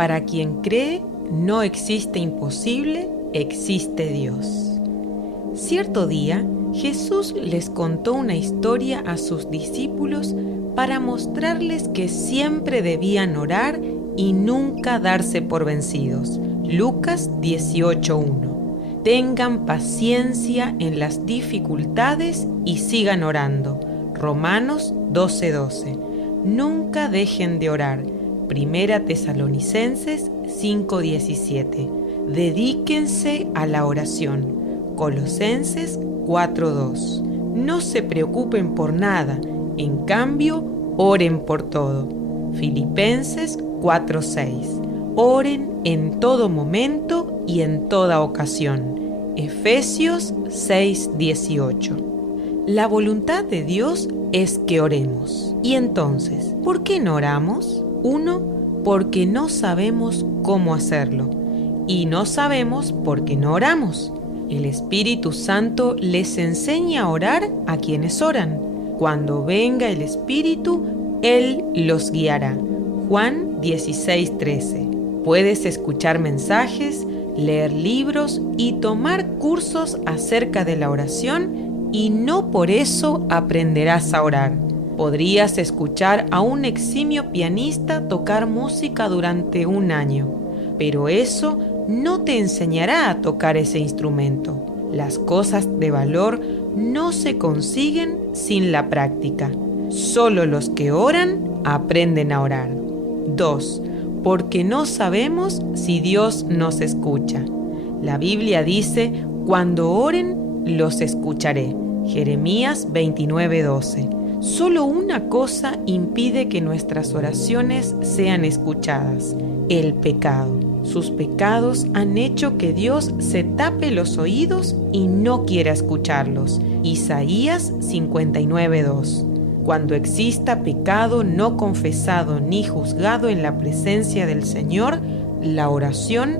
Para quien cree, no existe imposible, existe Dios. Cierto día, Jesús les contó una historia a sus discípulos para mostrarles que siempre debían orar y nunca darse por vencidos. Lucas 18:1. Tengan paciencia en las dificultades y sigan orando. Romanos 12:12. Nunca dejen de orar. Primera Tesalonicenses 5:17. Dedíquense a la oración. Colosenses 4:2. No se preocupen por nada, en cambio, oren por todo. Filipenses 4:6. Oren en todo momento y en toda ocasión. Efesios 6:18. La voluntad de Dios es que oremos. Y entonces, ¿por qué no oramos? 1. Porque no sabemos cómo hacerlo. Y no sabemos por qué no oramos. El Espíritu Santo les enseña a orar a quienes oran. Cuando venga el Espíritu, Él los guiará. Juan 16:13. Puedes escuchar mensajes, leer libros y tomar cursos acerca de la oración y no por eso aprenderás a orar. Podrías escuchar a un eximio pianista tocar música durante un año, pero eso no te enseñará a tocar ese instrumento. Las cosas de valor no se consiguen sin la práctica. Solo los que oran aprenden a orar. 2. Porque no sabemos si Dios nos escucha. La Biblia dice, cuando oren, los escucharé. Jeremías 29:12. Solo una cosa impide que nuestras oraciones sean escuchadas: el pecado. Sus pecados han hecho que Dios se tape los oídos y no quiera escucharlos. Isaías 59:2. Cuando exista pecado no confesado ni juzgado en la presencia del Señor, la oración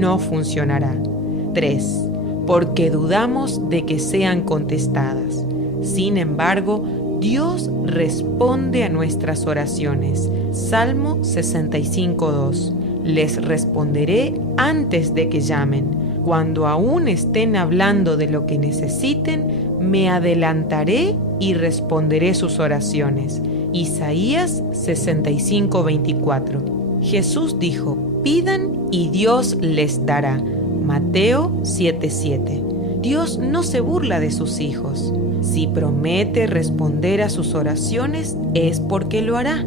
no funcionará. 3. Porque dudamos de que sean contestadas. Sin embargo, Dios responde a nuestras oraciones. Salmo 65:2. Les responderé antes de que llamen. Cuando aún estén hablando de lo que necesiten, me adelantaré y responderé sus oraciones. Isaías 65:24. Jesús dijo, pidan y Dios les dará. Mateo 7:7. Dios no se burla de sus hijos. Si promete responder a sus oraciones, es porque lo hará.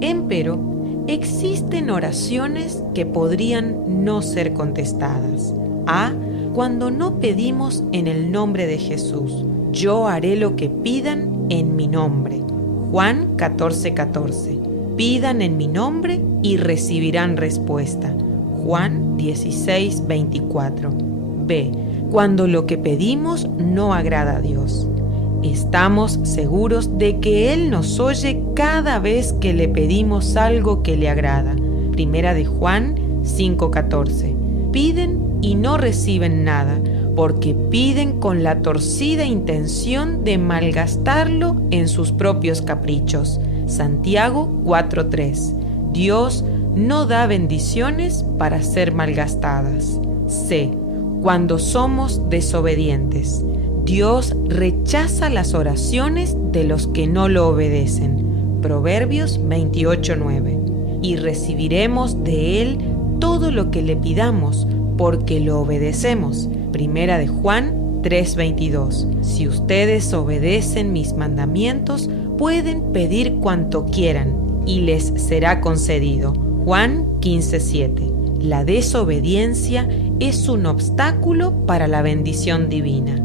Empero, existen oraciones que podrían no ser contestadas. Cuando no pedimos en el nombre de Jesús. Yo haré lo que pidan en mi nombre. Juan 14:14. Pidan en mi nombre y recibirán respuesta. Juan 16:24. Cuando lo que pedimos no agrada a Dios. Estamos seguros de que Él nos oye cada vez que le pedimos algo que le agrada. Primera de Juan 5:14. Piden y no reciben nada, porque piden con la torcida intención de malgastarlo en sus propios caprichos. Santiago 4:3. Dios no da bendiciones para ser malgastadas. Cuando somos desobedientes. Dios rechaza las oraciones de los que no lo obedecen. Proverbios 28:9. Y recibiremos de Él todo lo que le pidamos, porque lo obedecemos. Primera de Juan 3:22. Si ustedes obedecen mis mandamientos, pueden pedir cuanto quieran, y les será concedido. Juan 15:7. La desobediencia es un obstáculo para la bendición divina.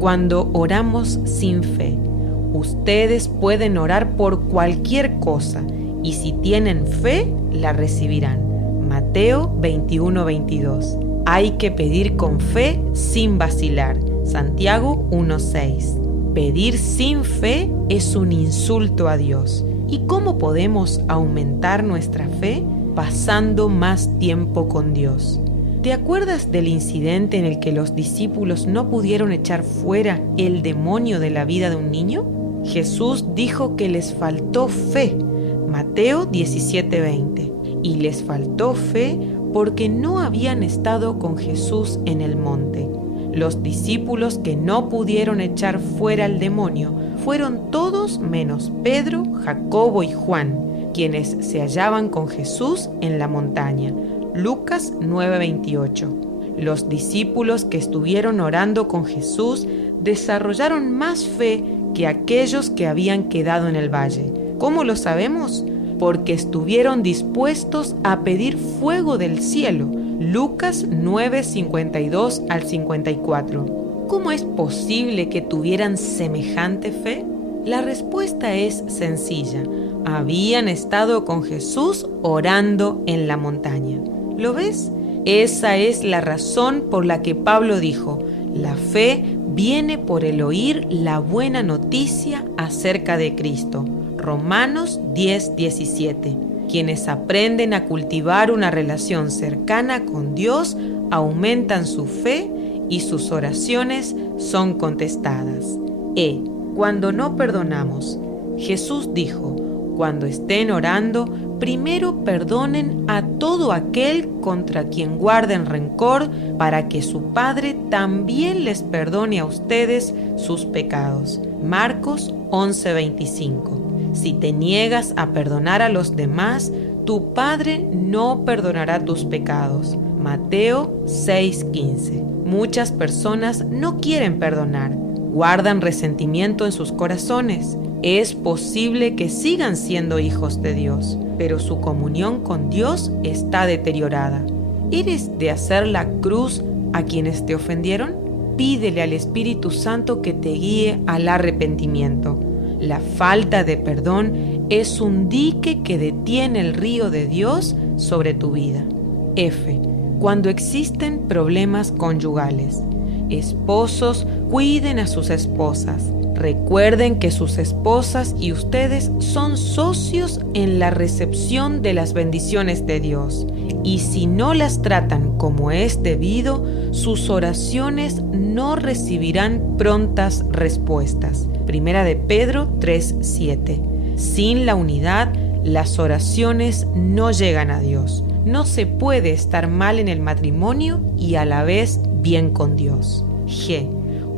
Cuando oramos sin fe. Ustedes pueden orar por cualquier cosa, y si tienen fe, la recibirán. Mateo 21:22. Hay que pedir con fe sin vacilar. Santiago 1:6. Pedir sin fe es un insulto a Dios. ¿Y cómo podemos aumentar nuestra fe? Pasando más tiempo con Dios. ¿Te acuerdas del incidente en el que los discípulos no pudieron echar fuera el demonio de la vida de un niño? Jesús dijo que les faltó fe. Mateo 17:20. y les faltó fe porque no habían estado con Jesús en el monte. Los discípulos que no pudieron echar fuera al demonio fueron todos menos Pedro, Jacobo y Juan, quienes se hallaban con Jesús en la montaña. Lucas 9:28. Los discípulos que estuvieron orando con Jesús desarrollaron más fe que aquellos que habían quedado en el valle. ¿Cómo lo sabemos? Porque estuvieron dispuestos a pedir fuego del cielo. Lucas 9:52 al 54. ¿Cómo es posible que tuvieran semejante fe? La respuesta es sencilla. Habían estado con Jesús orando en la montaña. ¿Lo ves? Esa es la razón por la que Pablo dijo: la fe viene por el oír la buena noticia acerca de Cristo. Romanos 10:17. Quienes aprenden a cultivar una relación cercana con Dios aumentan su fe y sus oraciones son contestadas. Cuando no perdonamos, Jesús dijo: cuando estén orando, primero perdonen a todo aquel contra quien guarden rencor, para que su Padre también les perdone a ustedes sus pecados. Marcos 11:25. Si te niegas a perdonar a los demás, tu Padre no perdonará tus pecados. Mateo 6:15. Muchas personas no quieren perdonar, guardan resentimiento en sus corazones. Es posible que sigan siendo hijos de Dios, pero su comunión con Dios está deteriorada. ¿Eres de hacer la cruz a quienes te ofendieron? Pídele al Espíritu Santo que te guíe al arrepentimiento. La falta de perdón es un dique que detiene el río de Dios sobre tu vida. Cuando existen problemas conyugales. Esposos, cuiden a sus esposas. Recuerden que sus esposas y ustedes son socios en la recepción de las bendiciones de Dios. Y si no las tratan como es debido, sus oraciones no recibirán prontas respuestas. Primera de Pedro 3:7. Sin la unidad, las oraciones no llegan a Dios. No se puede estar mal en el matrimonio y a la vez bien con Dios.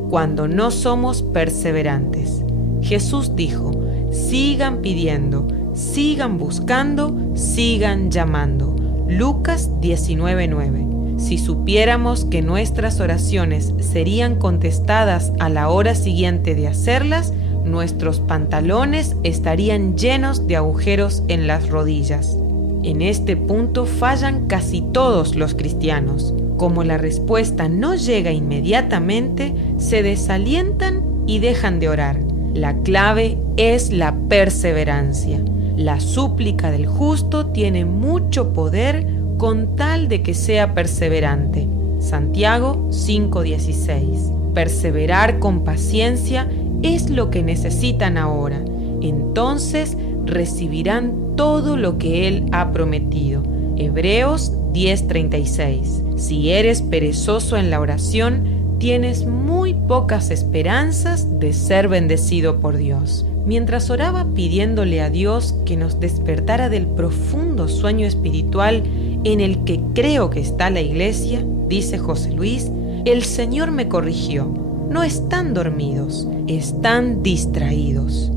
Cuando no somos perseverantes. Jesús dijo: sigan pidiendo, sigan buscando, sigan llamando. Lucas 19:9. Si supiéramos que nuestras oraciones serían contestadas a la hora siguiente de hacerlas, nuestros pantalones estarían llenos de agujeros en las rodillas. En este punto fallan casi todos los cristianos. Como la respuesta no llega inmediatamente, se desalientan y dejan de orar. La clave es la perseverancia. La súplica del justo tiene mucho poder con tal de que sea perseverante. Santiago 5:16. Perseverar con paciencia es lo que necesitan ahora. Entonces recibirán todo lo que Él ha prometido. Hebreos 10:36. Si eres perezoso en la oración, tienes muy pocas esperanzas de ser bendecido por Dios. Mientras oraba pidiéndole a Dios que nos despertara del profundo sueño espiritual en el que creo que está la iglesia, dice José Luis, el Señor me corrigió. No están dormidos, están distraídos.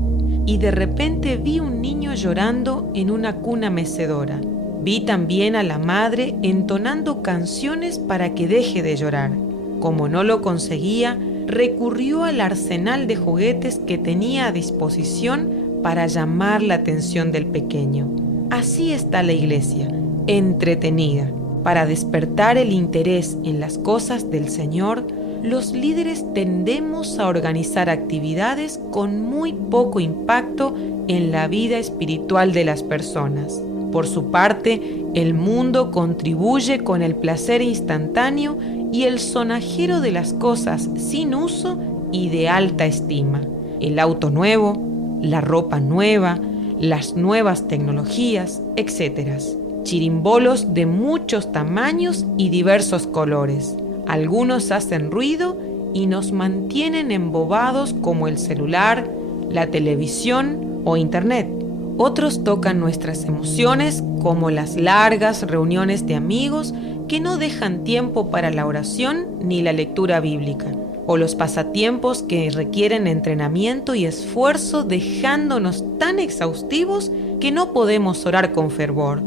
Y de repente vi un niño llorando en una cuna mecedora. Vi también a la madre entonando canciones para que deje de llorar. Como no lo conseguía, recurrió al arsenal de juguetes que tenía a disposición para llamar la atención del pequeño. Así está la iglesia, entretenida. Para despertar el interés en las cosas del Señor, los líderes tendemos a organizar actividades con muy poco impacto en la vida espiritual de las personas. Por su parte, el mundo contribuye con el placer instantáneo y el sonajero de las cosas sin uso y de alta estima. El auto nuevo, la ropa nueva, las nuevas tecnologías, etc. Chirimbolos de muchos tamaños y diversos colores. Algunos hacen ruido y nos mantienen embobados como el celular, la televisión o internet. Otros tocan nuestras emociones, como las largas reuniones de amigos que no dejan tiempo para la oración ni la lectura bíblica, o los pasatiempos que requieren entrenamiento y esfuerzo, dejándonos tan exhaustivos que no podemos orar con fervor.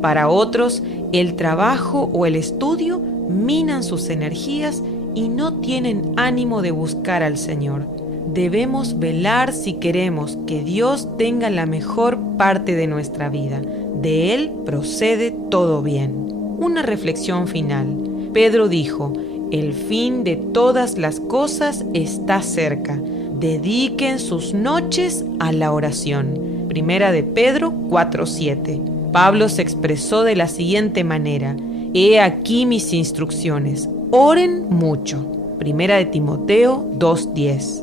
Para otros, el trabajo o el estudio minan sus energías y no tienen ánimo de buscar al Señor. Debemos velar si queremos que Dios tenga la mejor parte de nuestra vida. De Él procede todo bien. Una reflexión final. Pedro dijo: el fin de todas las cosas está cerca. Dediquen sus noches a la oración. Primera de Pedro 4:7. Pablo se expresó de la siguiente manera: he aquí mis instrucciones. Oren mucho. Primera de Timoteo 2:10.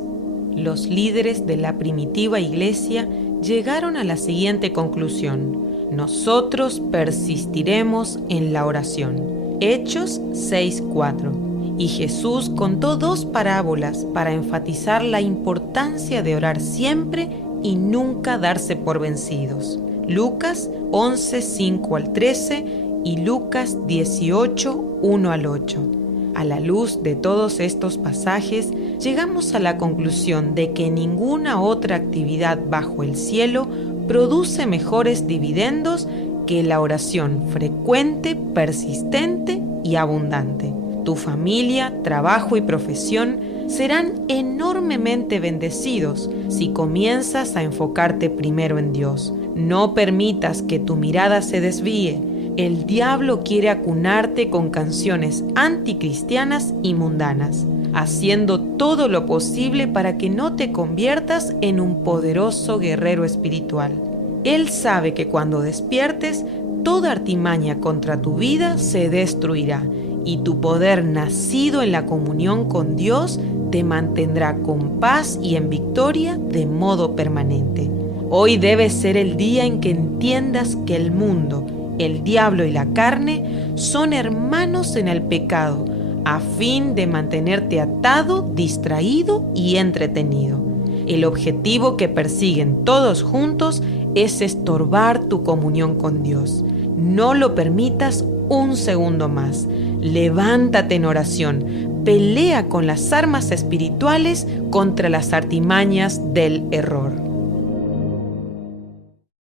Los líderes de la primitiva iglesia llegaron a la siguiente conclusión: nosotros persistiremos en la oración. Hechos 6:4. Y Jesús contó 2 parábolas para enfatizar la importancia de orar siempre y nunca darse por vencidos. Lucas 11:5-13 y Lucas 18:1-8. A la luz de todos estos pasajes, llegamos a la conclusión de que ninguna otra actividad bajo el cielo produce mejores dividendos que la oración frecuente, persistente y abundante. Tu familia, trabajo y profesión serán enormemente bendecidos si comienzas a enfocarte primero en Dios. No permitas que tu mirada se desvíe. El diablo quiere acunarte con canciones anticristianas y mundanas, haciendo todo lo posible para que no te conviertas en un poderoso guerrero espiritual. Él sabe que cuando despiertes, toda artimaña contra tu vida se destruirá y tu poder nacido en la comunión con Dios te mantendrá con paz y en victoria de modo permanente. Hoy debe ser el día en que entiendas que el mundo, el diablo y la carne son hermanos en el pecado, a fin de mantenerte atado, distraído y entretenido. El objetivo que persiguen todos juntos es estorbar tu comunión con Dios. No lo permitas un segundo más. Levántate en oración, pelea con las armas espirituales contra las artimañas del error.